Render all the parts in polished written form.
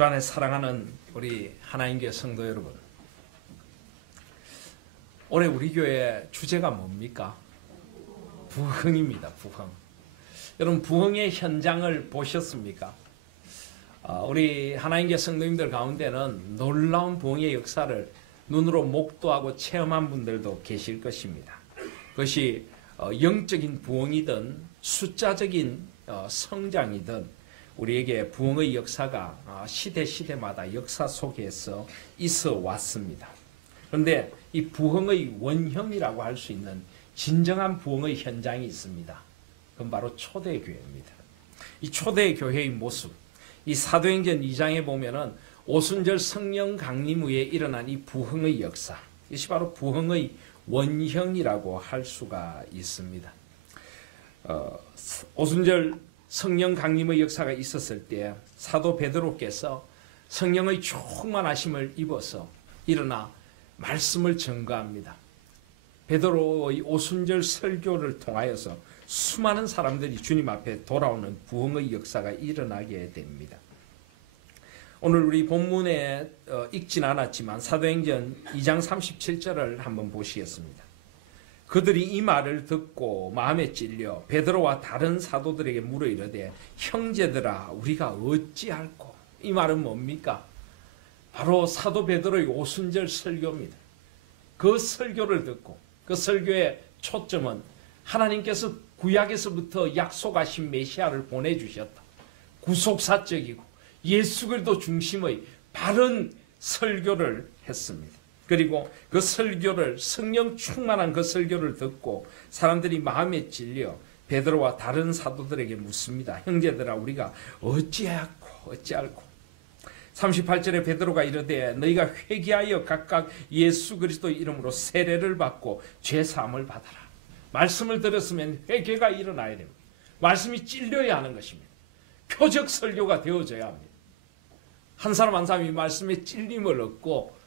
주 안에 사랑하는 우리 하나님교회 성도 여러분, 올해 우리 교회 주제가 뭡니까? 부흥입니다. 부흥. 여러분, 부흥의 현장을 보셨습니까? 우리 하나님교회 성도님들 가운데는 놀라운 부흥의 역사를 눈으로 목도하고 체험한 분들도 계실 것입니다. 그것이 영적인 부흥이든 숫자적인 성장이든 우리에게 부흥의 역사가 시대마다 역사 속에서 있어 왔습니다. 그런데 이 부흥의 원형이라고 할 수 있는 진정한 부흥의 현장이 있습니다. 그건 바로 초대교회입니다. 이 초대교회의 모습, 이 사도행전 2장에 보면은 오순절 성령 강림 후에 일어난 이 부흥의 역사, 이것이 바로 부흥의 원형이라고 할 수가 있습니다. 오순절 성령 강림의 역사가 있었을 때 사도 베드로께서 성령의 충만하심을 입어서 일어나 말씀을 전가합니다. 베드로의 오순절 설교를 통하여서 수많은 사람들이 주님 앞에 돌아오는 부흥의 역사가 일어나게 됩니다. 오늘 우리 본문에 읽진 않았지만 사도행전 2장 37절을 한번 보시겠습니다. 그들이 이 말을 듣고 마음에 찔려 베드로와 다른 사도들에게 물어 이르되 형제들아 우리가 어찌할꼬. 이 말은 뭡니까? 바로 사도 베드로의 오순절 설교입니다. 그 설교를 듣고 그 설교의 초점은 하나님께서 구약에서부터 약속하신 메시아를 보내주셨다. 구속사적이고 예수 그리스도 중심의 바른 설교를 했습니다. 그리고 그 설교를, 성령 충만한 그 설교를 듣고 사람들이 마음에 찔려 베드로와 다른 사도들에게 묻습니다. 형제들아 우리가 어찌할꼬. 38절에 베드로가 이르되 너희가 회개하여 각각 예수 그리스도의 이름으로 세례를 받고 죄사함을 받아라. 말씀을 들었으면 회개가 일어나야 됩니다. 말씀이 찔려야 하는 것입니다. 표적 설교가 되어져야 합니다. 한 사람 한 사람이 말씀에 찔림을 얻고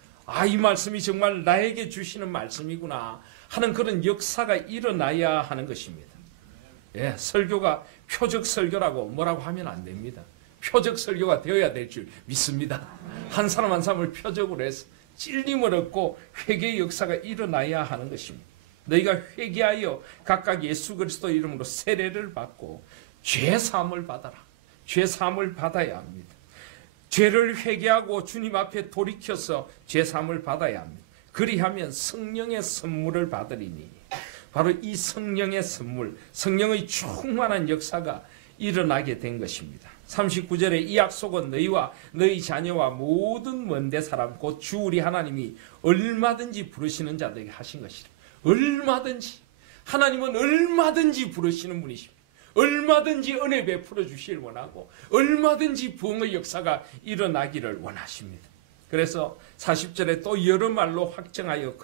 이 말씀이 정말 나에게 주시는 말씀이구나 하는 그런 역사가 일어나야 하는 것입니다. 예, 설교가 표적 설교라고 뭐라고 하면 안 됩니다. 표적 설교가 되어야 될 줄 믿습니다. 한 사람 한 사람을 표적으로 해서 찔림을 얻고 회개의 역사가 일어나야 하는 것입니다. 너희가 회개하여 각각 예수 그리스도 이름으로 세례를 받고 죄사함을 받아라. 죄사함을 받아야 합니다. 죄를 회개하고 주님 앞에 돌이켜서 죄사함을 받아야 합니다. 그리하면 성령의 선물을 받으리니 바로 이 성령의 선물, 성령의 충만한 역사가 일어나게 된 것입니다. 39절에 이 약속은 너희와 너희 자녀와 모든 먼데 사람 곧 주 우리 하나님이 얼마든지 부르시는 자들에게 하신 것이라. 얼마든지 하나님은 얼마든지 부르시는 분이십니다. 얼마든지 은혜 베풀어 주시길 원하고 얼마든지 부흥의 역사가 일어나기를 원하십니다. 그래서 40절에 또 여러 말로 확정하며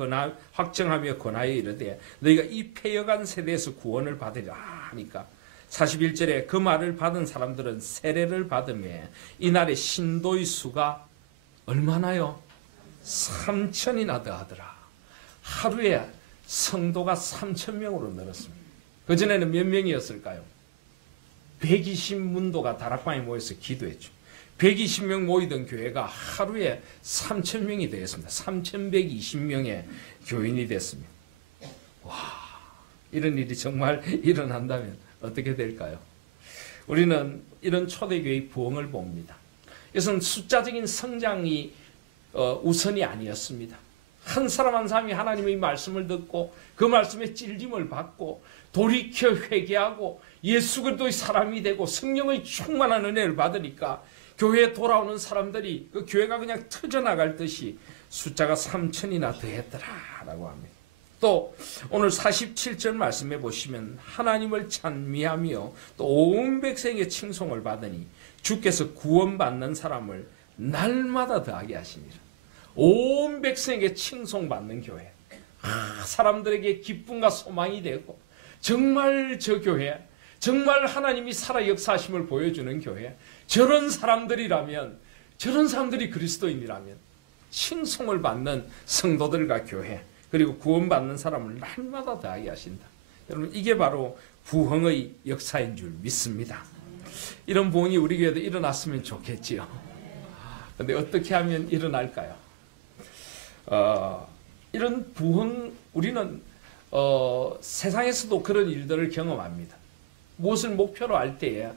권하여 이르되 너희가 이 패역한 세대에서 구원을 받으리라 하니까 41절에 그 말을 받은 사람들은 세례를 받으며 이날의 신도의 수가 얼마나요? 3,000이나 더하더라. 하루에 성도가 3,000명으로 늘었습니다. 그전에는 몇 명이었을까요? 120문도가 다락방에 모여서 기도했죠. 120명 모이던 교회가 하루에 3,000명이 되었습니다. 3,120명의 교인이 됐습니다. 와, 이런 일이 정말 일어난다면 어떻게 될까요? 우리는 이런 초대교회의 부흥을 봅니다. 이것은 숫자적인 성장이 우선이 아니었습니다. 한 사람 한 사람이 하나님의 말씀을 듣고 그 말씀에 찔림을 받고 돌이켜 회개하고 예수 그리스도의 사람이 되고 성령의 충만한 은혜를 받으니까 교회에 돌아오는 사람들이 그 교회가 그냥 터져나갈 듯이 숫자가 3,000이나 더했더라라고 합니다. 또 오늘 47절 말씀해 보시면 하나님을 찬미하며 또 온 백성에게 칭송을 받으니 주께서 구원받는 사람을 날마다 더하게 하시니라. 온 백성에게 칭송받는 교회, 사람들에게 기쁨과 소망이 되고 정말 저 교회, 정말 하나님이 살아 역사하심을 보여주는 교회, 저런 사람들이라면, 저런 사람들이 그리스도인이라면 칭송을 받는 성도들과 교회, 그리고 구원받는 사람을 날마다 더하게 하신다. 여러분, 이게 바로 부흥의 역사인 줄 믿습니다. 이런 부흥이 우리 교회도 일어났으면 좋겠지요. 근데 어떻게 하면 일어날까요? 이런 부흥, 우리는 세상에서도 그런 일들을 경험합니다. 무엇을 목표로 할 때에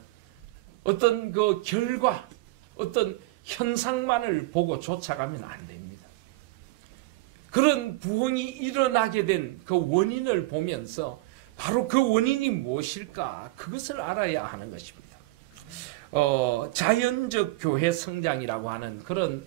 어떤 그 결과, 어떤 현상만을 보고 쫓아가면 안 됩니다. 그런 부흥이 일어나게 된 그 원인을 보면서 바로 그 원인이 무엇일까? 그것을 알아야 하는 것입니다. 자연적 교회 성장이라고 하는 그런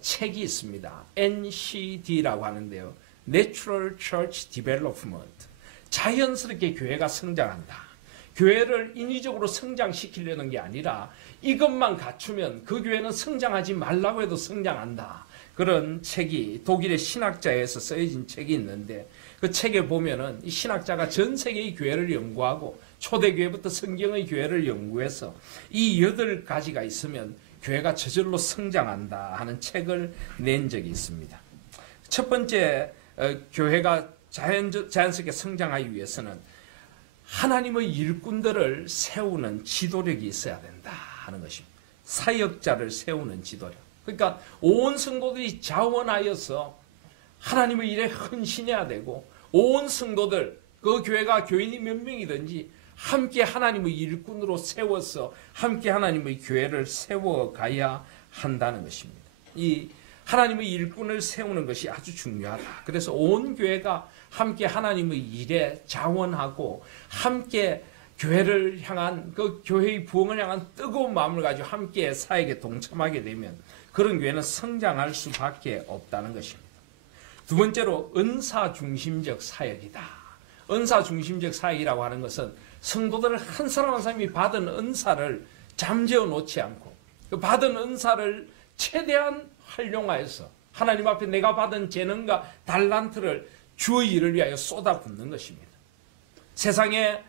책이 있습니다. NCD라고 하는데요. Natural Church Development. 자연스럽게 교회가 성장한다. 교회를 인위적으로 성장시키려는 게 아니라 이것만 갖추면 그 교회는 성장하지 말라고 해도 성장한다. 그런 책이 독일의 신학자에서 쓰여진 책이 있는데 그 책에 보면은 이 신학자가 전 세계의 교회를 연구하고 초대교회부터 성경의 교회를 연구해서 이 8가지가 있으면 교회가 저절로 성장한다 하는 책을 낸 적이 있습니다. 첫 번째, 교회가 자연스럽게 성장하기 위해서는 하나님의 일꾼들을 세우는 지도력이 있어야 된다 하는 것입니다. 사역자를 세우는 지도력. 그러니까 온 성도들이 자원하여서 하나님의 일에 헌신해야 되고 온 성도들, 그 교회가 교인이 몇 명이든지 함께 하나님의 일꾼으로 세워서 함께 하나님의 교회를 세워가야 한다는 것입니다. 이 하나님의 일꾼을 세우는 것이 아주 중요하다. 그래서 온 교회가 함께 하나님의 일에 자원하고 함께 교회를 향한 그 교회의 부흥을 향한 뜨거운 마음을 가지고 함께 사역에 동참하게 되면 그런 교회는 성장할 수밖에 없다는 것입니다. 두 번째로 은사 중심적 사역이다. 은사 중심적 사역이라고 하는 것은 성도들 한 사람 한 사람이 받은 은사를 잠재워 놓지 않고 그 받은 은사를 최대한 활용하여서 하나님 앞에 내가 받은 재능과 달란트를 주의 일을 위하여 쏟아붓는 것입니다. 세상의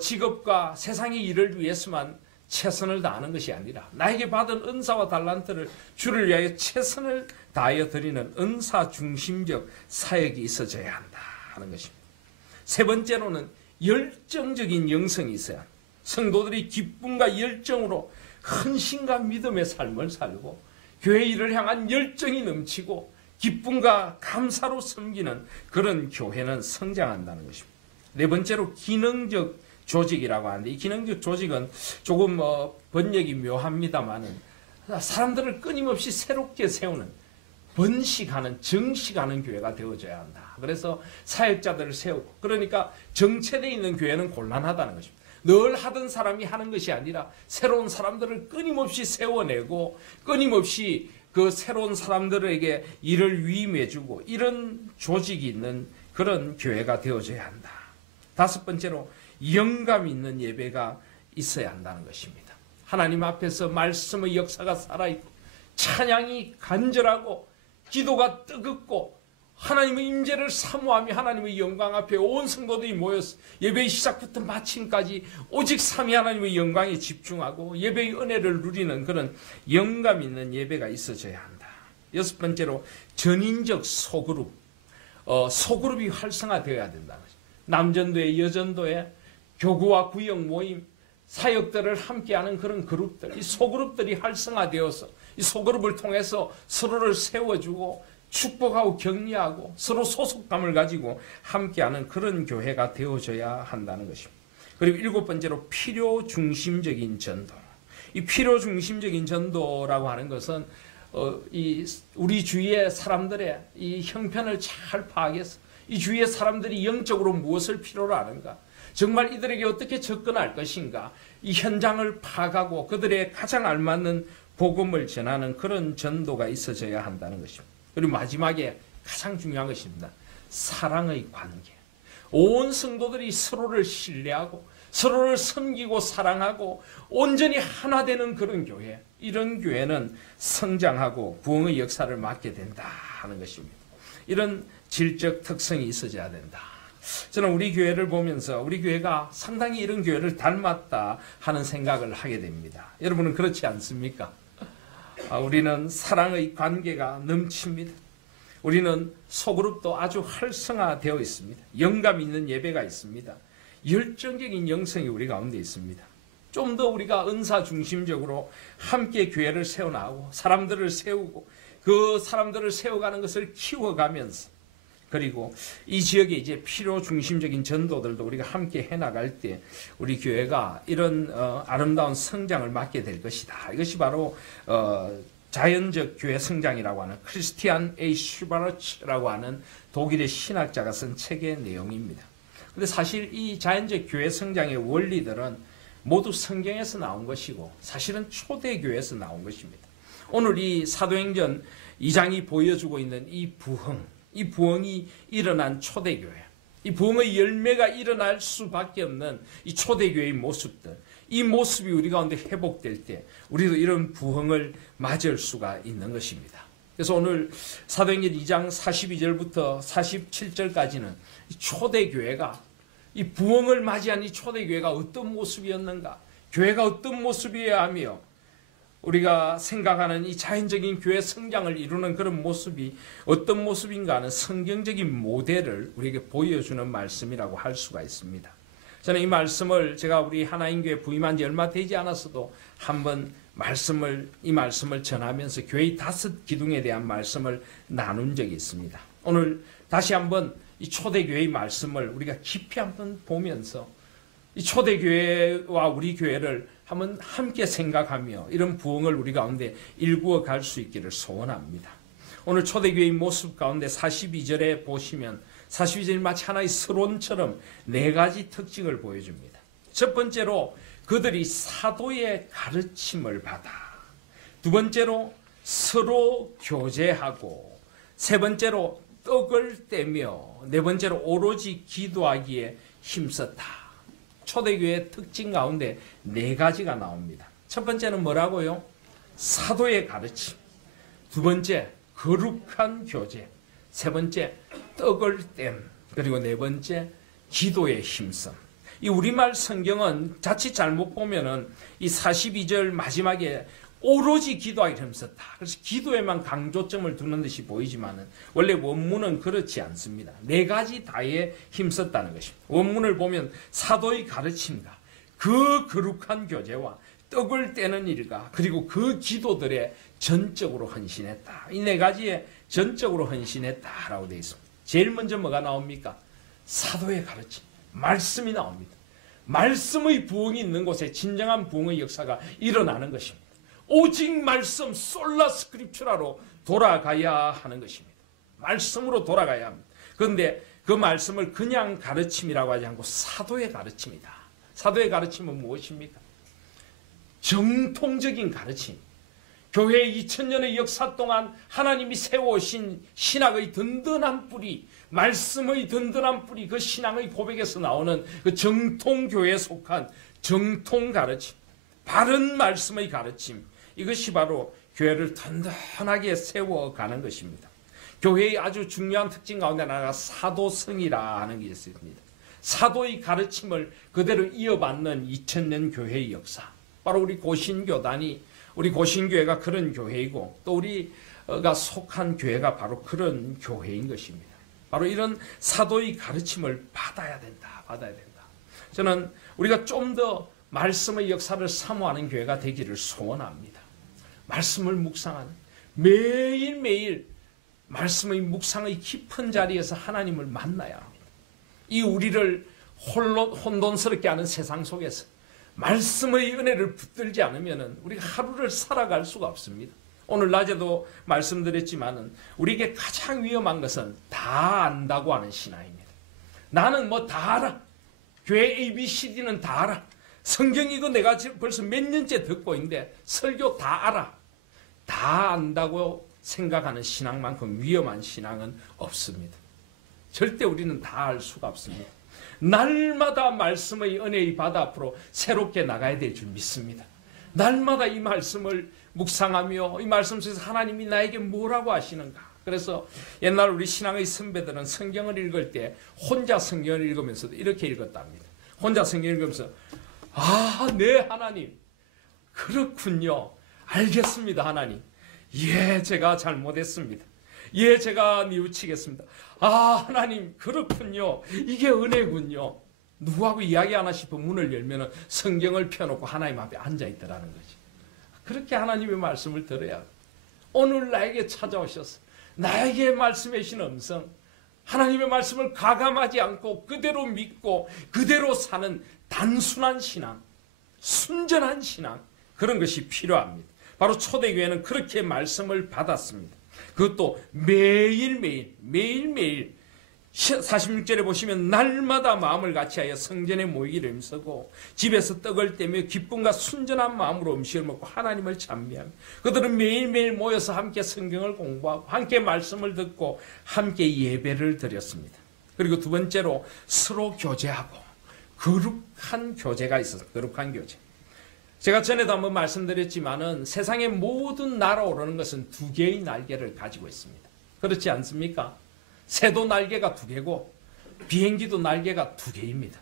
직업과 세상의 일을 위해서만 최선을 다하는 것이 아니라 나에게 받은 은사와 달란트를 주를 위하여 최선을 다하여 드리는 은사 중심적 사역이 있어져야 한다 하는 것입니다. 세 번째로는 열정적인 영성이 있어야 합니다. 성도들이 기쁨과 열정으로 헌신과 믿음의 삶을 살고 교회 일을 향한 열정이 넘치고 기쁨과 감사로 섬기는 그런 교회는 성장한다는 것입니다. 네 번째로 기능적 조직이라고 하는데 이 기능적 조직은 조금 번역이 묘합니다만은 사람들을 끊임없이 새롭게 세우는 번식하는 정식하는 교회가 되어져야 한다. 그래서 사역자들을 세우고 그러니까 정체되어 있는 교회는 곤란하다는 것입니다. 늘 하던 사람이 하는 것이 아니라 새로운 사람들을 끊임없이 세워내고 끊임없이 그 새로운 사람들에게 일을 위임해주고 이런 조직이 있는 그런 교회가 되어져야 한다. 다섯 번째로 영감 있는 예배가 있어야 한다는 것입니다. 하나님 앞에서 말씀의 역사가 살아있고 찬양이 간절하고 기도가 뜨겁고 하나님의 임재를 사모하며 하나님의 영광 앞에 온 성도들이 모여서 예배의 시작부터 마침까지 오직 삼위 하나님의 영광에 집중하고 예배의 은혜를 누리는 그런 영감 있는 예배가 있어져야 한다. 여섯 번째로 전인적 소그룹, 소그룹이 활성화되어야 된다는 것입니다. 남전도회, 여전도회, 교구와 구역 모임, 사역들을 함께하는 그런 그룹들, 이 소그룹들이 활성화되어서 이 소그룹을 통해서 서로를 세워주고 축복하고 격려하고 서로 소속감을 가지고 함께하는 그런 교회가 되어져야 한다는 것입니다. 그리고 일곱 번째로 필요 중심적인 전도. 이 필요 중심적인 전도라고 하는 것은 우리 주위의 사람들의 이 형편을 잘 파악해서 이 주위의 사람들이 영적으로 무엇을 필요로 하는가, 정말 이들에게 어떻게 접근할 것인가, 이 현장을 파악하고 그들의 가장 알맞는 복음을 전하는 그런 전도가 있어져야 한다는 것입니다. 그리고 마지막에 가장 중요한 것입니다. 사랑의 관계. 온 성도들이 서로를 신뢰하고 서로를 섬기고 사랑하고 온전히 하나 되는 그런 교회, 이런 교회는 성장하고 부흥의 역사를 맡게 된다 하는 것입니다. 이런 질적 특성이 있어져야 된다. 저는 우리 교회를 보면서 우리 교회가 상당히 이런 교회를 닮았다 하는 생각을 하게 됩니다. 여러분은 그렇지 않습니까? 우리는 사랑의 관계가 넘칩니다. 우리는 소그룹도 아주 활성화되어 있습니다. 영감 있는 예배가 있습니다. 열정적인 영성이 우리 가운데 있습니다. 좀 더 우리가 은사 중심적으로 함께 교회를 세워나가고 사람들을 세우고 그 사람들을 세워가는 것을 키워가면서, 그리고 이 지역에 이제 필요 중심적인 전도들도 우리가 함께 해나갈 때 우리 교회가 이런 아름다운 성장을 맞게 될 것이다. 이것이 바로 자연적 교회 성장이라고 하는 크리스티안 A. 슈바르츠라고 하는 독일의 신학자가 쓴 책의 내용입니다. 근데 사실 이 자연적 교회 성장의 원리들은 모두 성경에서 나온 것이고 사실은 초대교회에서 나온 것입니다. 오늘 이 사도행전 2장이 보여주고 있는 이 부흥이 일어난 초대교회, 이 부흥의 열매가 일어날 수밖에 없는 이 초대교회의 모습들, 이 모습이 우리 가운데 회복될 때 우리도 이런 부흥을 맞을 수가 있는 것입니다. 그래서 오늘 사도행전 2장 42절부터 47절까지는 이 초대교회가, 이 부흥을 맞이한 이 초대교회가 어떤 모습이었는가, 교회가 어떤 모습이어야 하며 우리가 생각하는 이 자연적인 교회 성장을 이루는 그런 모습이 어떤 모습인가 하는 성경적인 모델을 우리에게 보여주는 말씀이라고 할 수가 있습니다. 저는 이 말씀을 제가 우리 하나님교회 부임한 지 얼마 되지 않았어도 한번 이 말씀을 전하면서 교회의 5 기둥에 대한 말씀을 나눈 적이 있습니다. 오늘 다시 한번 이 초대교회의 말씀을 우리가 깊이 한번 보면서 이 초대교회와 우리 교회를 한번 함께 생각하며 이런 부흥을 우리 가운데 일구어 갈 수 있기를 소원합니다. 오늘 초대교회의 모습 가운데 42절에 보시면 42절이 마치 하나의 서론처럼 4가지 특징을 보여줍니다. 첫 번째로 그들이 사도의 가르침을 받아, 두 번째로 서로 교제하고, 세 번째로 떡을 떼며, 네 번째로 오로지 기도하기에 힘썼다. 초대교회의 특징 가운데 4가지가 나옵니다. 첫 번째는 뭐라고요? 사도의 가르침. 두 번째, 거룩한 교제. 세 번째, 떡을 뗀. 그리고 네 번째, 기도에 힘써. 이 우리말 성경은 자칫 잘못 보면은 이 42절 마지막에 오로지 기도하기에 힘썼다. 그래서 기도에만 강조점을 두는 듯이 보이지만은 원래 원문은 그렇지 않습니다. 4가지 다에 힘썼다는 것입니다. 원문을 보면 사도의 가르침과 그 거룩한 교제와 떡을 떼는 일과 그리고 그 기도들에 전적으로 헌신했다. 이 4가지에 전적으로 헌신했다라고 되어 있습니다. 제일 먼저 뭐가 나옵니까? 사도의 가르침, 말씀이 나옵니다. 말씀의 부흥이 있는 곳에 진정한 부흥의 역사가 일어나는 것입니다. 오직 말씀, 솔라 스크립추라로 돌아가야 하는 것입니다. 말씀으로 돌아가야 합니다. 그런데 그 말씀을 그냥 가르침이라고 하지 않고 사도의 가르침이다. 사도의 가르침은 무엇입니까? 정통적인 가르침. 교회의 2000년의 역사 동안 하나님이 세워오신 신학의 든든한 뿌리, 말씀의 든든한 뿌리, 그 신앙의 고백에서 나오는 그 정통교회에 속한 정통 가르침, 바른 말씀의 가르침, 이것이 바로 교회를 든든하게 세워가는 것입니다. 교회의 아주 중요한 특징 가운데 하나가 사도성이라 하는 게 있습니다. 사도의 가르침을 그대로 이어받는 2000년 교회의 역사, 바로 우리 고신교단이, 우리 고신교회가 그런 교회이고 또 우리가 속한 교회가 바로 그런 교회인 것입니다. 바로 이런 사도의 가르침을 받아야 된다. 저는 우리가 좀 더 말씀의 역사를 사모하는 교회가 되기를 소원합니다. 말씀을 묵상하는, 매일매일 말씀의 묵상의 깊은 자리에서 하나님을 만나야 합니다. 이 우리를 혼돈스럽게 하는 세상 속에서 말씀의 은혜를 붙들지 않으면 우리가 하루를 살아갈 수가 없습니다. 오늘 낮에도 말씀드렸지만 우리에게 가장 위험한 것은 다 안다고 하는 신앙입니다. 나는 뭐 다 알아. 교회 ABCD는 다 알아. 성경 이거 내가 지금 벌써 몇 년째 듣고 있는데 설교 다 알아. 다 안다고 생각하는 신앙만큼 위험한 신앙은 없습니다. 절대 우리는 다 알 수가 없습니다. 날마다 말씀의 은혜의 바다 앞으로 새롭게 나가야 될 줄 믿습니다. 날마다 이 말씀을 묵상하며 이 말씀 속에서 하나님이 나에게 뭐라고 하시는가. 그래서 옛날 우리 신앙의 선배들은 성경을 읽을 때 혼자 성경을 읽으면서도 이렇게 읽었답니다. 혼자 성경을 읽으면서 네 하나님 그렇군요. 알겠습니다 하나님. 예 제가 잘못했습니다. 예 제가 뉘우치겠습니다. 하나님 그렇군요. 이게 은혜군요. 누구하고 이야기하나 싶어 문을 열면 성경을 펴놓고 하나님 앞에 앉아있더라는 거지. 그렇게 하나님의 말씀을 들어야 오늘 나에게 찾아오셔서 나에게 말씀해 주신 음성, 하나님의 말씀을 가감하지 않고 그대로 믿고 그대로 사는 단순한 신앙, 순전한 신앙, 그런 것이 필요합니다. 바로 초대교회는 그렇게 말씀을 받았습니다. 그것도 매일매일 46절에 보시면 날마다 마음을 같이하여 성전에 모이기를 힘쓰고 집에서 떡을 떼며 기쁨과 순전한 마음으로 음식을 먹고 하나님을 찬미하며, 그들은 매일매일 모여서 함께 성경을 공부하고 함께 말씀을 듣고 함께 예배를 드렸습니다. 그리고 두 번째로 서로 교제하고 거룩한 교제가 있었어요. 거룩한 교제. 제가 전에도 한번 말씀드렸지만은 세상의 모든 날아오르는 것은 두 개의 날개를 가지고 있습니다. 그렇지 않습니까? 새도 날개가 두 개고 비행기도 날개가 두 개입니다.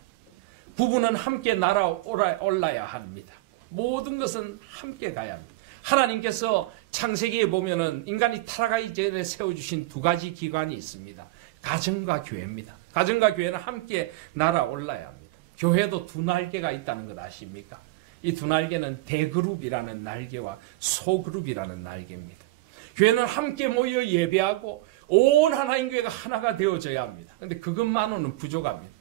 부부는 함께 날아올라야 합니다. 모든 것은 함께 가야 합니다. 하나님께서 창세기에 보면은 인간이 타락하기 전에 세워주신 두 가지 기관이 있습니다. 가정과 교회입니다. 가정과 교회는 함께 날아올라야 합니다. 교회도 두 날개가 있다는 것 아십니까? 이 두 날개는 대그룹이라는 날개와 소그룹이라는 날개입니다. 교회는 함께 모여 예배하고 온 하나님 교회가 하나가 되어져야 합니다. 그런데 그것만으로는 부족합니다.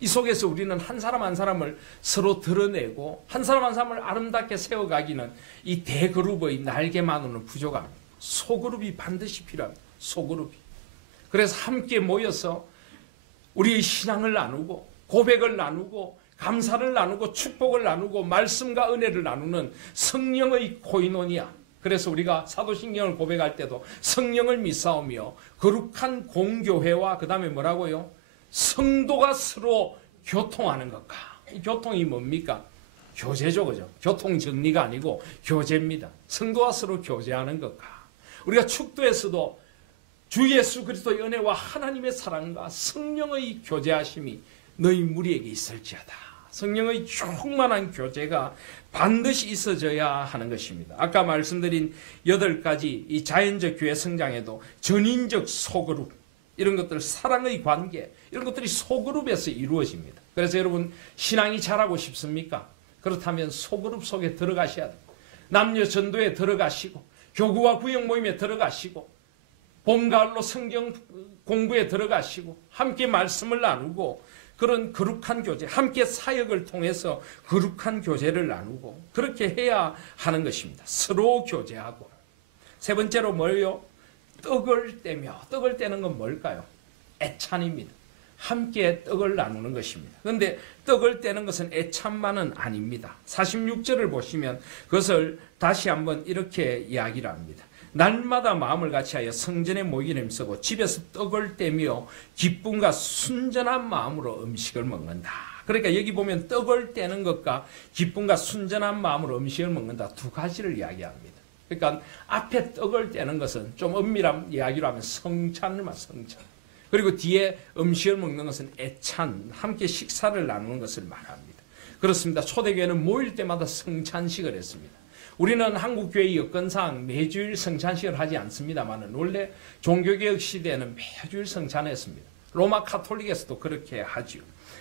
이 속에서 우리는 한 사람 한 사람을 서로 드러내고 한 사람 한 사람을 아름답게 세워가기는 이 대그룹의 날개만으로는 부족합니다. 소그룹이 반드시 필요합니다. 소그룹이. 그래서 함께 모여서 우리의 신앙을 나누고 고백을 나누고 감사를 나누고 축복을 나누고 말씀과 은혜를 나누는 성령의 코이노니아. 그래서 우리가 사도신경을 고백할 때도 성령을 믿사오며 거룩한 공교회와 그 다음에 뭐라고요? 성도가 서로 교통하는 것과. 이 교통이 뭡니까? 교제죠, 그죠? 교통 정리가 아니고 교제입니다. 성도와 서로 교제하는 것과. 우리가 축도에서도 주 예수 그리스도의 은혜와 하나님의 사랑과 성령의 교제하심이 너희 무리에게 있을지어다. 성령의 충만한 교제가 반드시 있어져야 하는 것입니다. 아까 말씀드린 8가지 이 자연적 교회 성장에도 전인적 소그룹, 이런 것들, 사랑의 관계, 이런 것들이 소그룹에서 이루어집니다. 그래서 여러분 신앙이 자라고 싶습니까? 그렇다면 소그룹 속에 들어가셔야 돼요. 남녀 전도에 들어가시고 교구와 구역 모임에 들어가시고 봄, 가을로 성경 공부에 들어가시고 함께 말씀을 나누고 그런 거룩한 교제, 함께 사역을 통해서 거룩한 교제를 나누고 그렇게 해야 하는 것입니다. 서로 교제하고. 세 번째로 뭐예요? 떡을 떼며. 떡을 떼는 건 뭘까요? 애찬입니다. 함께 떡을 나누는 것입니다. 그런데 떡을 떼는 것은 애찬만은 아닙니다. 46절을 보시면 그것을 다시 한번 이렇게 이야기를 합니다. 날마다 마음을 같이하여 성전에 모이기를 힘쓰고 집에서 떡을 떼며 기쁨과 순전한 마음으로 음식을 먹는다. 그러니까 여기 보면 떡을 떼는 것과 기쁨과 순전한 마음으로 음식을 먹는다, 두 가지를 이야기합니다. 그러니까 앞에 떡을 떼는 것은 좀 엄밀한 이야기로 하면 성찬을 성찬. 그리고 뒤에 음식을 먹는 것은 애찬, 함께 식사를 나누는 것을 말합니다. 그렇습니다. 초대교회는 모일 때마다 성찬식을 했습니다. 우리는 한국교회 여건상 매주일 성찬식을 하지 않습니다만 원래 종교개혁 시대에는 매주일 성찬했습니다. 로마 카톨릭에서도 그렇게 하죠.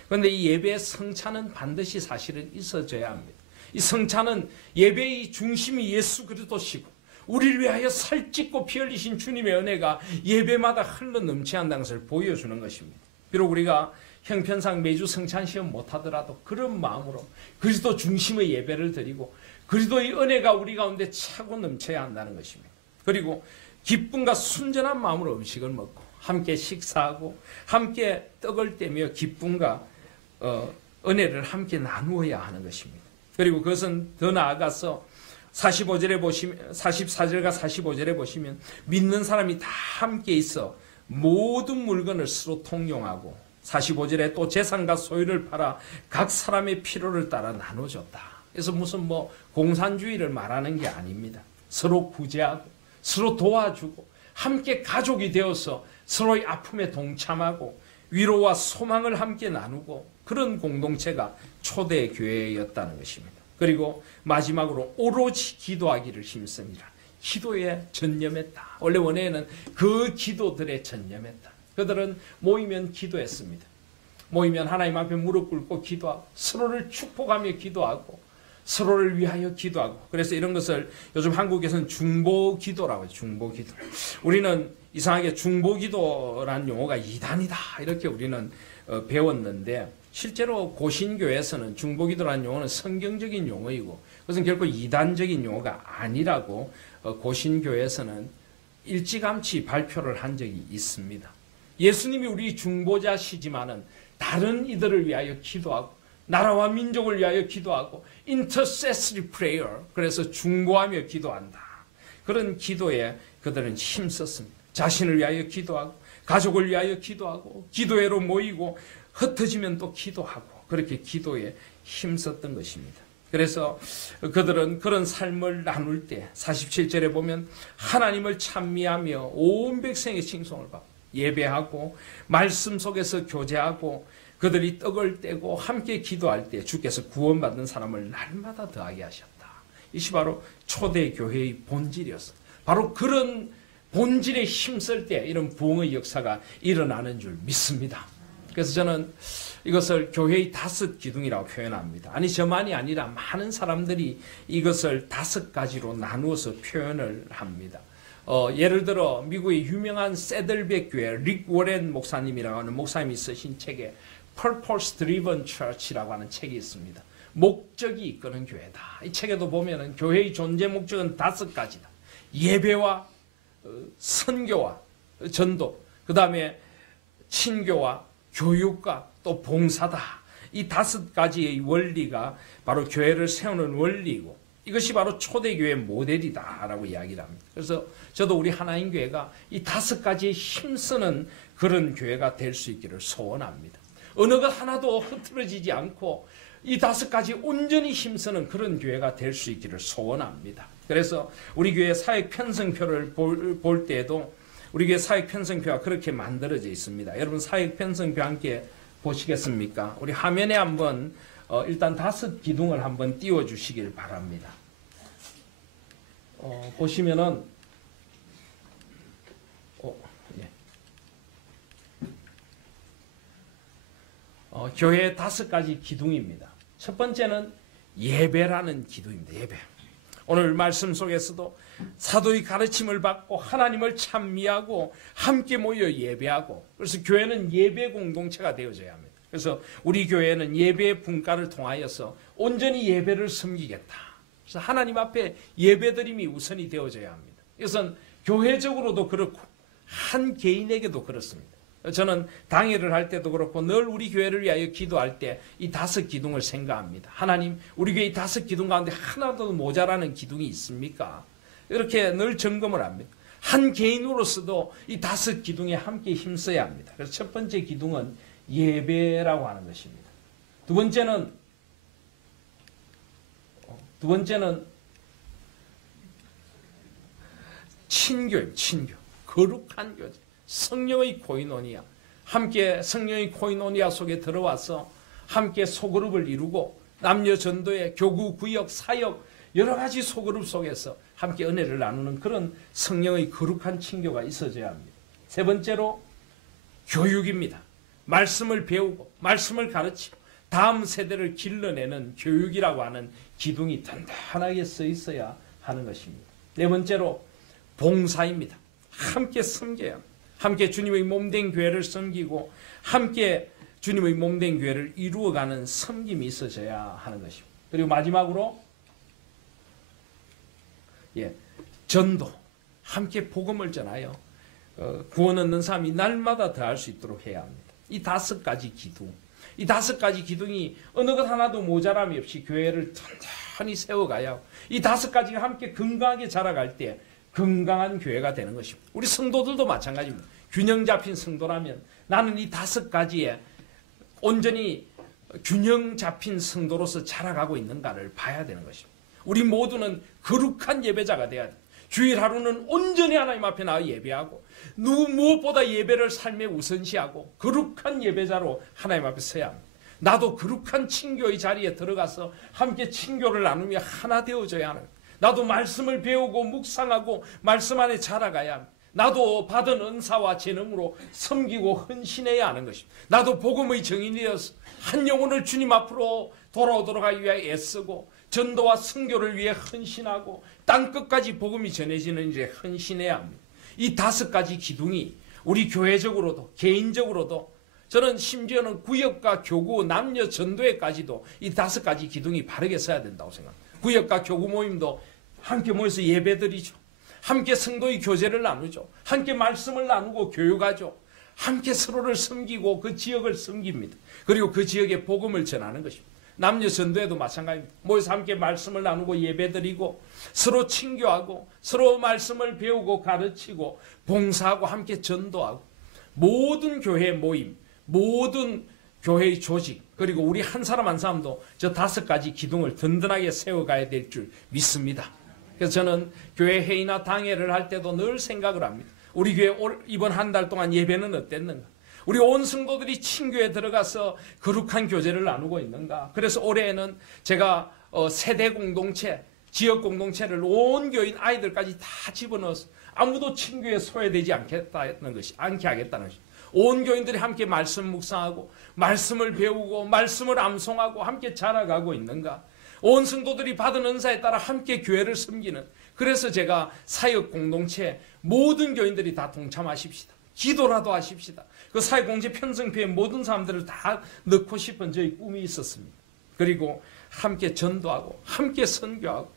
그런데 이 예배의 성찬은 반드시 사실은 있어져야 합니다. 이 성찬은 예배의 중심이 예수 그리스도시고 우리를 위하여 살찢고 피 흘리신 주님의 은혜가 예배마다 흘러 넘치한다는 것을 보여주는 것입니다. 비록 우리가 형편상 매주 성찬식은 못하더라도 그런 마음으로 그리스도 중심의 예배를 드리고 그리스도의 은혜가 우리 가운데 차고 넘쳐야 한다는 것입니다. 그리고 기쁨과 순전한 마음으로 음식을 먹고 함께 식사하고 함께 떡을 떼며 기쁨과 은혜를 함께 나누어야 하는 것입니다. 그리고 그것은 더 나아가서 44절과 45절에 보시면 믿는 사람이 다 함께 있어 모든 물건을 서로 통용하고 45절에 또 재산과 소유를 팔아 각 사람의 필요를 따라 나눠줬다. 그래서 무슨 공산주의를 말하는 게 아닙니다. 서로 구제하고 서로 도와주고 함께 가족이 되어서 서로의 아픔에 동참하고 위로와 소망을 함께 나누고 그런 공동체가 초대 교회였다는 것입니다. 그리고 마지막으로 오로지 기도하기를 힘씁니다. 기도에 전념했다. 원래 원래는 그 기도들에 전념했다. 그들은 모이면 기도했습니다. 모이면 하나님 앞에 무릎 꿇고 기도하고 서로를 축복하며 기도하고 서로를 위하여 기도하고, 그래서 이런 것을 요즘 한국에서는 중보기도라고 해요. 중보기도. 우리는 이상하게 중보기도라는 용어가 이단이다 이렇게 우리는 배웠는데, 실제로 고신교에서는 중보기도라는 용어는 성경적인 용어이고 그것은 결코 이단적인 용어가 아니라고 고신교에서는 일찌감치 발표를 한 적이 있습니다. 예수님이 우리 중보자시지만은 다른 이들을 위하여 기도하고 나라와 민족을 위하여 기도하고 intercessory prayer, 그래서 중보하며 기도한다. 그런 기도에 그들은 힘썼습니다. 자신을 위하여 기도하고 가족을 위하여 기도하고 기도회로 모이고 흩어지면 또 기도하고 그렇게 기도에 힘썼던 것입니다. 그래서 그들은 그런 삶을 나눌 때 47절에 보면 하나님을 찬미하며 온 백성의 칭송을 받고 예배하고 말씀 속에서 교제하고 그들이 떡을 떼고 함께 기도할 때 주께서 구원받는 사람을 날마다 더하게 하셨다. 이것이 바로 초대교회의 본질이었습니다. 바로 그런 본질에 힘쓸 때 이런 부흥의 역사가 일어나는 줄 믿습니다. 그래서 저는 이것을 교회의 5기둥이라고 표현합니다. 아니 저만이 아니라 많은 사람들이 이것을 5가지로 나누어서 표현을 합니다. 예를 들어 미국의 유명한 세들백 교회 릭 워렌 목사님이라고 하는 목사님이 쓰신 책에 Purpose Driven Church라고 하는 책이 있습니다. 목적이 이끄는 교회다. 이 책에도 보면은 교회의 존재 목적은 5가지다. 예배와 선교와 전도, 그 다음에 친교와 교육과 또 봉사다. 이 5가지의 원리가 바로 교회를 세우는 원리이고 이것이 바로 초대교회 모델이다라고 이야기를 합니다. 그래서 저도 우리 하나님교회가 이 5가지에 힘쓰는 그런 교회가 될 수 있기를 소원합니다. 어느 것 하나도 흐트러지지 않고 이 5가지 온전히 힘쓰는 그런 교회가 될 수 있기를 소원합니다. 그래서 우리 교회 사역 편성표를 볼 때에도 우리 교회 사역 편성표가 그렇게 만들어져 있습니다. 여러분 사역 편성표 함께 보시겠습니까? 우리 화면에 한번 일단 5기둥을 한번 띄워주시길 바랍니다. 보시면은 예. 교회의 5가지 기둥입니다. 첫 번째는 예배라는 기둥입니다. 예배. 오늘 말씀 속에서도 사도의 가르침을 받고 하나님을 찬미하고 함께 모여 예배하고, 그래서 교회는 예배 공동체가 되어져야 합니다. 그래서 우리 교회는 예배의 분과를 통하여서 온전히 예배를 섬기겠다. 그래서 하나님 앞에 예배드림이 우선이 되어져야 합니다. 이것은 교회적으로도 그렇고 한 개인에게도 그렇습니다. 저는 당회를 할 때도 그렇고 늘 우리 교회를 위하여 기도할 때 이 5기둥을 생각합니다. 하나님, 우리 교회 5기둥 가운데 하나도 모자라는 기둥이 있습니까? 이렇게 늘 점검을 합니다. 한 개인으로서도 이 5기둥에 함께 힘써야 합니다. 그래서 첫 번째 기둥은 예배라고 하는 것입니다. 두 번째는 친교입니다. 친교. 거룩한 교제. 성령의 코이노니아. 함께 성령의 코이노니아 속에 들어와서 함께 소그룹을 이루고 남녀 전도회, 교구, 구역, 사역 여러 가지 소그룹 속에서 함께 은혜를 나누는 그런 성령의 거룩한 친교가 있어져야 합니다. 세 번째로 교육입니다. 말씀을 배우고 말씀을 가르치고 다음 세대를 길러내는 교육이라고 하는 기둥이 단단하게 서 있어야 하는 것입니다. 네 번째로 봉사입니다. 함께 섬겨야 합니다. 함께 주님의 몸된 교회를 섬기고 함께 주님의 몸된 교회를 이루어가는 섬김이 있어져야 하는 것입니다. 그리고 마지막으로 전도. 함께 복음을 전하여 구원 얻는 사람이 날마다 더할 수 있도록 해야 합니다. 이 5가지 기둥. 이 5가지 기둥이 어느 것 하나도 모자람이 없이 교회를 튼튼히 세워가야 하고 이 5가지가 함께 건강하게 자라갈 때 건강한 교회가 되는 것입니다. 우리 성도들도 마찬가지입니다. 균형 잡힌 성도라면 나는 이 5가지에 온전히 균형 잡힌 성도로서 자라가고 있는가를 봐야 되는 것입니다. 우리 모두는 거룩한 예배자가 되어야 됩니다. 주일 하루는 온전히 하나님 앞에 나와 예배하고 무엇보다 예배를 삶에 우선시하고 거룩한 예배자로 하나님 앞에 서야 합니다. 나도 거룩한 친교의 자리에 들어가서 함께 친교를 나누며 하나 되어져야 하는, 나도 말씀을 배우고 묵상하고 말씀 안에 자라가야 합니다. 나도 받은 은사와 재능으로 섬기고 헌신해야 하는 것입니다. 나도 복음의 증인이어서 한 영혼을 주님 앞으로 돌아오도록 하기 위하여 애쓰고 전도와 선교를 위해 헌신하고 땅끝까지 복음이 전해지는 일에 헌신해야 합니다. 이 5가지 기둥이 우리 교회적으로도 개인적으로도 저는 심지어는 구역과 교구, 남녀 전도회까지도 이 5가지 기둥이 바르게 서야 된다고 생각합니다. 구역과 교구 모임도 함께 모여서 예배드리죠. 함께 성도의 교제를 나누죠. 함께 말씀을 나누고 교육하죠. 함께 서로를 섬기고 그 지역을 섬깁니다. 그리고 그 지역에 복음을 전하는 것입니다. 남녀 전도회도 마찬가지입니다. 모여서 함께 말씀을 나누고 예배드리고 서로 친교하고 서로 말씀을 배우고 가르치고 봉사하고 함께 전도하고 모든 교회 모임, 모든 교회의 조직 그리고 우리 한 사람 한 사람도 저 5가지 기둥을 든든하게 세워가야 될 줄 믿습니다. 그래서 저는 교회 회의나 당회를 할 때도 늘 생각을 합니다. 우리 교회 이번 한 달 동안 예배는 어땠는가? 우리 온 성도들이 친교에 들어가서 거룩한 교제를 나누고 있는가? 그래서 올해에는 제가 세대 공동체, 지역 공동체를 온 교인 아이들까지 다 집어넣어서 아무도 친교에 소외되지 않게 하겠다는 것이. 온 교인들이 함께 말씀 묵상하고 말씀을 배우고 말씀을 암송하고 함께 자라가고 있는가? 온 성도들이 받은 은사에 따라 함께 교회를 섬기는, 그래서 제가 사역 공동체 모든 교인들이 다 동참하십시다. 기도라도 하십시다. 그 사역 공동체 편성표에 모든 사람들을 다 넣고 싶은 저희 꿈이 있었습니다. 그리고 함께 전도하고 함께 선교하고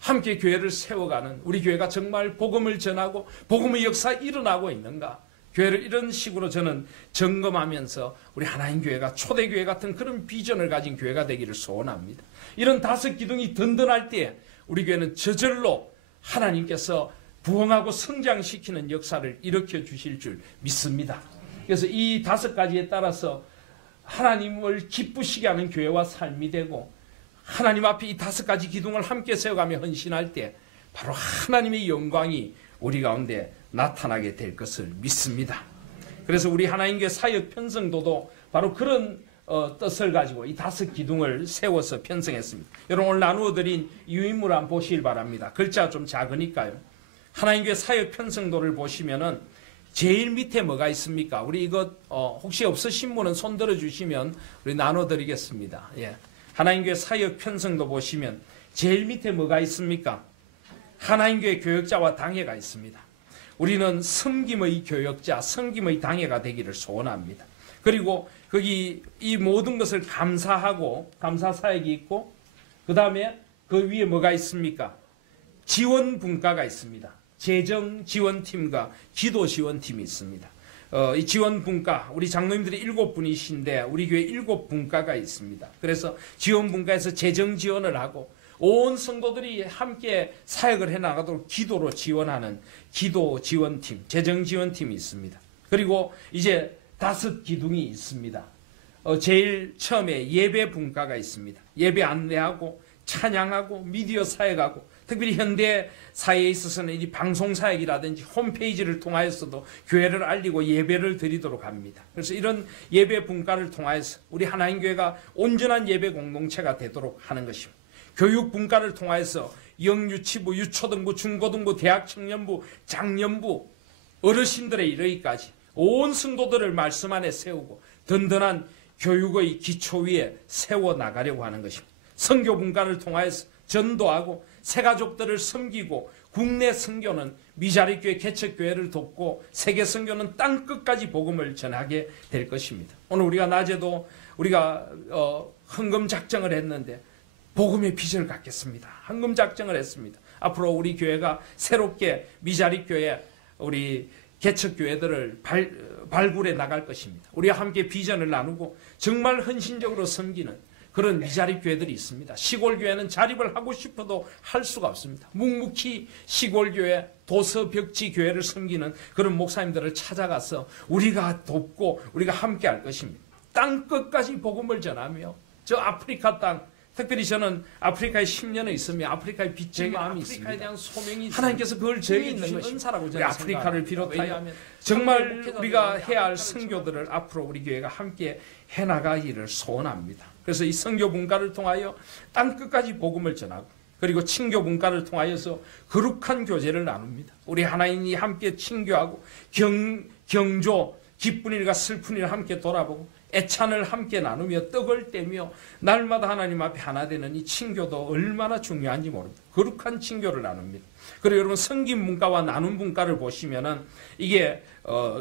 함께 교회를 세워가는 우리 교회가 정말 복음을 전하고 복음의 역사 일어나고 있는가? 교회를 이런 식으로 저는 점검하면서 우리 하나님 교회가 초대교회 같은 그런 비전을 가진 교회가 되기를 소원합니다. 이런 5 기둥이 든든할 때 우리 교회는 저절로 하나님께서 부흥하고 성장시키는 역사를 일으켜 주실 줄 믿습니다. 그래서 이 5가지에 따라서 하나님을 기쁘시게 하는 교회와 삶이 되고 하나님 앞에 이 5가지 기둥을 함께 세워가며 헌신할 때 바로 하나님의 영광이 우리 가운데 나타나게 될 것을 믿습니다. 그래서 우리 하나님교회 사역 편성도도 바로 그런 뜻을 가지고 이 5 기둥을 세워서 편성했습니다. 여러분 오늘 나누어드린 유인물 한번 보시길 바랍니다. 글자가 좀 작으니까요. 하나님교회 사역 편성도를 보시면은 제일 밑에 뭐가 있습니까? 우리 이거 혹시 없으신 분은 손 들어주시면 우리 나눠드리겠습니다. 예. 하나님교회 사역 편성도 보시면 제일 밑에 뭐가 있습니까? 하나님교회 교역자와 당회가 있습니다. 우리는 섬김의 교역자, 섬김의 당회가 되기를 소원합니다. 그리고 거기 이 모든 것을 감사하고 감사 사역이 있고 그 다음에 그 위에 뭐가 있습니까? 지원 분과가 있습니다. 재정 지원팀과 기도 지원팀이 있습니다. 이 지원 분과 우리 장로님들이 7분이신데 우리 교회 7분과가 있습니다. 그래서 지원 분과에서 재정 지원을 하고 온 성도들이 함께 사역을 해나가도록 기도로 지원하는 기도 지원팀, 재정 지원팀이 있습니다. 그리고 이제 5 기둥이 있습니다. 제일 처음에 예배 분과가 있습니다. 예배 안내하고 찬양하고 미디어 사역하고 특별히 현대 사회에 있어서는 이 방송 사역이라든지 홈페이지를 통하여서도 교회를 알리고 예배를 드리도록 합니다. 그래서 이런 예배 분과를 통하여서 우리 하나님교회가 온전한 예배 공동체가 되도록 하는 것입니다. 교육 분과를 통하여서 영유치부, 유초등부, 중고등부, 대학 청년부, 장년부, 어르신들의 이르기까지 온 성도들을 말씀 안에 세우고 든든한 교육의 기초 위에 세워나가려고 하는 것입니다. 선교 분과를 통하여서 전도하고 새가족들을 섬기고 국내 선교는 미자립교회 개척교회를 돕고 세계 선교는 땅끝까지 복음을 전하게 될 것입니다. 오늘 우리가 낮에도 우리가 헌금 작정을 했는데 복음의 빚을 갚겠습니다. 헌금 작정을 했습니다. 앞으로 우리 교회가 새롭게 미자립교회 우리 개척교회들을 발굴해 나갈 것입니다. 우리와 함께 비전을 나누고 정말 헌신적으로 섬기는 그런 미자립 교회들이 있습니다. 시골 교회는 자립을 하고 싶어도 할 수가 없습니다. 묵묵히 시골 교회, 도서 벽지 교회를 섬기는 그런 목사님들을 찾아가서 우리가 돕고 우리가 함께 할 것입니다. 땅 끝까지 복음을 전하며 저 아프리카 땅, 특별히 저는 아프리카에 10년을 있으며 아프리카의 빛의 마음이 있습니다. 아프리카에 대한 소명이 하나님께서 그걸 저에게 주신 은사라고 저는 아프리카를 비롯하여 정말 우리가 해야 할 선교들을 앞으로 우리 교회가 함께 해나가기를 소원합니다. 그래서 이 선교 분과를 통하여 땅끝까지 복음을 전하고 그리고 친교 문가를 통하여서 거룩한 교제를 나눕니다. 우리 하나인이 함께 친교하고 경조, 기쁜 일과 슬픈 일을 함께 돌아보고 애찬을 함께 나누며 떡을 떼며 날마다 하나님 앞에 하나 되는 이 친교도 얼마나 중요한지 모릅니다. 거룩한 친교를 나눕니다. 그리고 여러분 성긴 문가와 나눔 문가를 보시면은 이게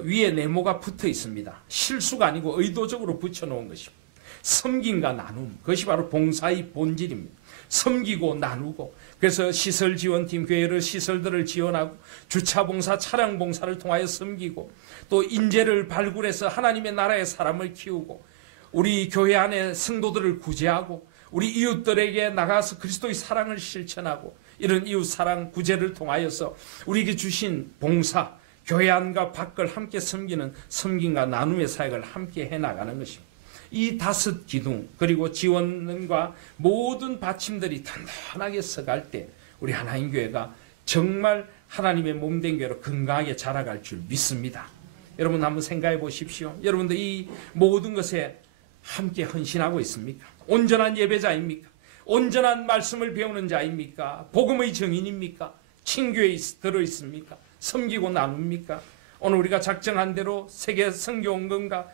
위에 네모가 붙어 있습니다. 실수가 아니고 의도적으로 붙여놓은 것입니다. 섬김과 나눔, 그것이 바로 봉사의 본질입니다. 섬기고 나누고, 그래서 시설 지원팀, 교회의 시설들을 지원하고 주차 봉사, 차량 봉사를 통하여 섬기고, 또 인재를 발굴해서 하나님의 나라의 사람을 키우고, 우리 교회 안에 성도들을 구제하고, 우리 이웃들에게 나가서 그리스도의 사랑을 실천하고, 이런 이웃 사랑 구제를 통하여서 우리에게 주신 봉사, 교회 안과 밖을 함께 섬기는 섬김과 나눔의 사역을 함께 해나가는 것입니다. 이 5 기둥 그리고 지원과 모든 받침들이 단단하게 서갈 때 우리 하나님 교회가 정말 하나님의 몸된 교회로 건강하게 자라갈 줄 믿습니다. 여러분 한번 생각해 보십시오. 여러분들 이 모든 것에 함께 헌신하고 있습니까? 온전한 예배자입니까? 온전한 말씀을 배우는 자입니까? 복음의 증인입니까? 친교에 들어있습니까? 섬기고 나눕니까? 오늘 우리가 작정한 대로 세계 선교헌금과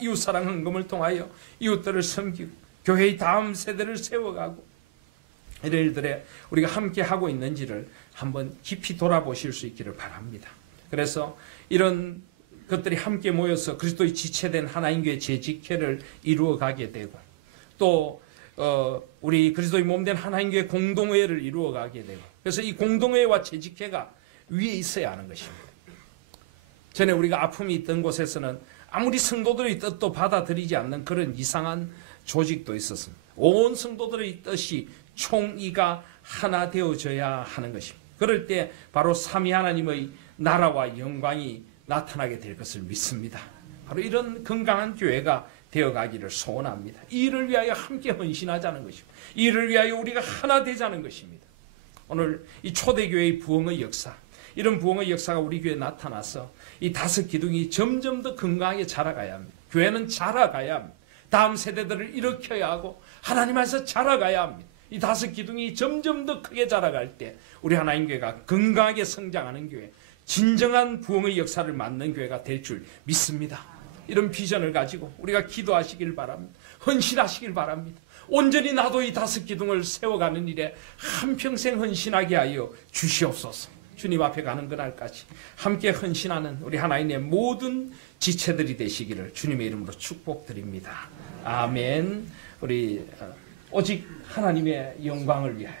이웃사랑 헌금을 통하여 이웃들을 섬기고 교회의 다음 세대를 세워가고 이런 일들에 우리가 함께 하고 있는지를 한번 깊이 돌아보실 수 있기를 바랍니다. 그래서 이런 것들이 함께 모여서 그리스도의 지체된 하나님교회 재직회를 이루어가게 되고 또 우리 그리스도의 몸된 하나님교회 공동회를 이루어가게 되고 그래서 이 공동회와 재직회가 위에 있어야 하는 것입니다. 전에 우리가 아픔이 있던 곳에서는 아무리 성도들의 뜻도 받아들이지 않는 그런 이상한 조직도 있었습니다. 온 성도들의 뜻이 총이가 하나 되어져야 하는 것입니다. 그럴 때 바로 삼위 하나님의 나라와 영광이 나타나게 될 것을 믿습니다. 바로 이런 건강한 교회가 되어가기를 소원합니다. 이 일을 위하여 함께 헌신하자는 것입니다. 이 일을 위하여 우리가 하나 되자는 것입니다. 오늘 이 초대교회의 부흥의 역사, 이런 부흥의 역사가 우리 교회에 나타나서 이 5 기둥이 점점 더 건강하게 자라가야 합니다. 교회는 자라가야 합니다. 다음 세대들을 일으켜야 하고 하나님 안에서 자라가야 합니다. 이 5 기둥이 점점 더 크게 자라갈 때 우리 하나님 교회가 건강하게 성장하는 교회, 진정한 부흥의 역사를 맞는 교회가 될 줄 믿습니다. 이런 비전을 가지고 우리가 기도하시길 바랍니다. 헌신하시길 바랍니다. 온전히 나도 이 5 기둥을 세워가는 일에 한평생 헌신하게 하여 주시옵소서. 주님 앞에 가는 그날까지 함께 헌신하는 우리 하나님의 모든 지체들이 되시기를 주님의 이름으로 축복드립니다. 아멘. 우리 오직 하나님의 영광을 위하여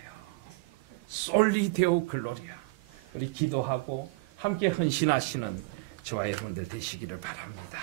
솔리 데오 글로리아 우리 기도하고 함께 헌신하시는 저와 여러분들 되시기를 바랍니다.